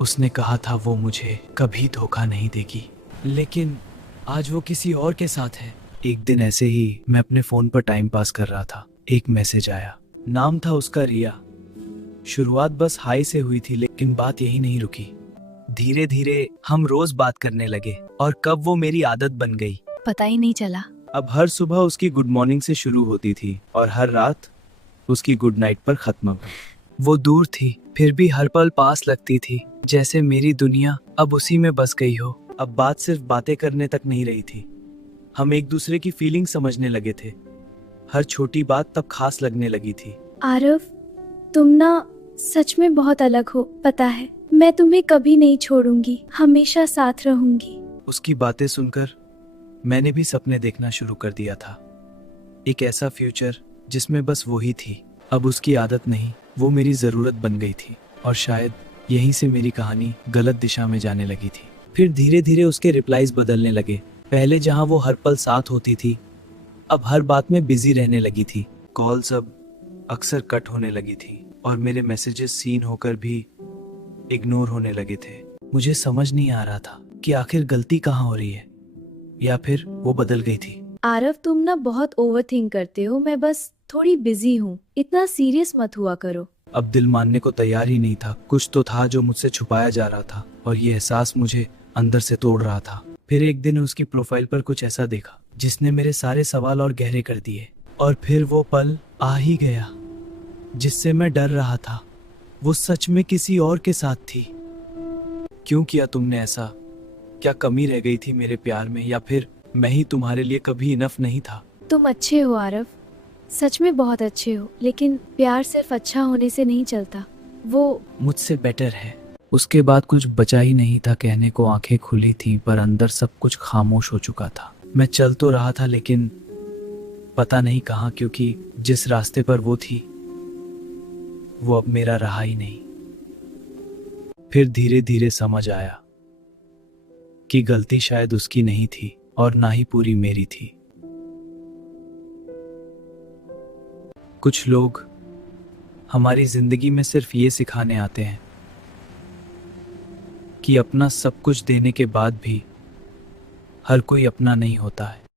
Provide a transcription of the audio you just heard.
उसने कहा था वो मुझे कभी धोखा नहीं देगी, लेकिन आज वो किसी और के साथ है। एक दिन ऐसे ही मैं अपने फ़ोन पर टाइम पास कर रहा था। एक मैसेज आया। नाम था उसका रिया। शुरुआत बस हाय से हुई थी, लेकिन बात यही नहीं रुकी। धीरे धीरे हम रोज बात करने लगे और कब वो मेरी आदत बन गई पता ही नहीं चला। अब हर सुबह उसकी गुड मॉर्निंग से शुरू होती थी और हर रात उसकी गुड नाइट पर खत्म। वो दूर थी, फिर भी हर पल पास लगती थी, जैसे मेरी दुनिया अब उसी में बस गई हो। अब बात सिर्फ बातें करने तक नहीं रही थी, हम एक दूसरे की फीलिंग समझने लगे थे। हर छोटी बात तब खास लगने लगी थी। आरव, तुम ना सच में बहुत अलग हो, पता है। मैं तुम्हें कभी नहीं छोड़ूंगी, हमेशा साथ रहूंगी। उसकी बातें सुनकर मैंने भी सपने देखना शुरू कर दिया था। एक ऐसा फ्यूचर जिसमें बस वो ही थी। अब उसकी आदत नहीं, वो मेरी ज़रूरत बन गई थी और शायद यहीं से मेरी कहानी गलत दिशा में जाने लगी थी। फिर धीरे धीरे उसके रिप्लाईज बदलने लगे। पहले जहां वो हर पल साथ होती थी, अब हर बात में बिजी रहने लगी थी। कॉल्स अब अक्सर कट होने लगी थी और मेरे मैसेजेस सीन होकर भी इग्नोर होने लगे थे। मुझे समझ नहीं आ रहा था कि आखिर गलती कहाँ हो रही है, या फिर वो बदल गई थी। आरव, तुम ना बहुत ओवर थिंक करते हो। मैं बस थोड़ी बिजी हूँ, इतना सीरियस मत हुआ करो। अब दिल मानने को तैयार ही नहीं था। कुछ तो था जो मुझसे छुपाया जा रहा था और ये एहसास मुझे अंदर से तोड़ रहा था। फिर एक दिन उसकी प्रोफाइल पर कुछ ऐसा देखा जिसने मेरे सारे सवाल और गहरे कर दिए। और फिर वो पल आ ही गया जिससे मैं डर रहा था। वो सच में किसी और के साथ थी। क्यों किया तुमने ऐसा? क्या कमी रह गई थी मेरे प्यार में, या फिर मैं ही तुम्हारे लिए कभी इनफ नहीं था? तुम अच्छे हो आरव, सच में बहुत अच्छे हो, लेकिन प्यार सिर्फ अच्छा होने से नहीं चलता। वो मुझसे बेटर है। उसके बाद कुछ बचा ही नहीं था कहने को। आंखें खुली थी पर अंदर सब कुछ खामोश हो चुका था। मैं चल तो रहा था, लेकिन पता नहीं कहाँ, क्योंकि जिस रास्ते पर वो थी वो अब मेरा रहा ही नहीं। फिर धीरे धीरे समझ आया कि गलती शायद उसकी नहीं थी और ना ही पूरी मेरी थी। कुछ लोग हमारी जिंदगी में सिर्फ ये सिखाने आते हैं कि अपना सब कुछ देने के बाद भी हर कोई अपना नहीं होता है।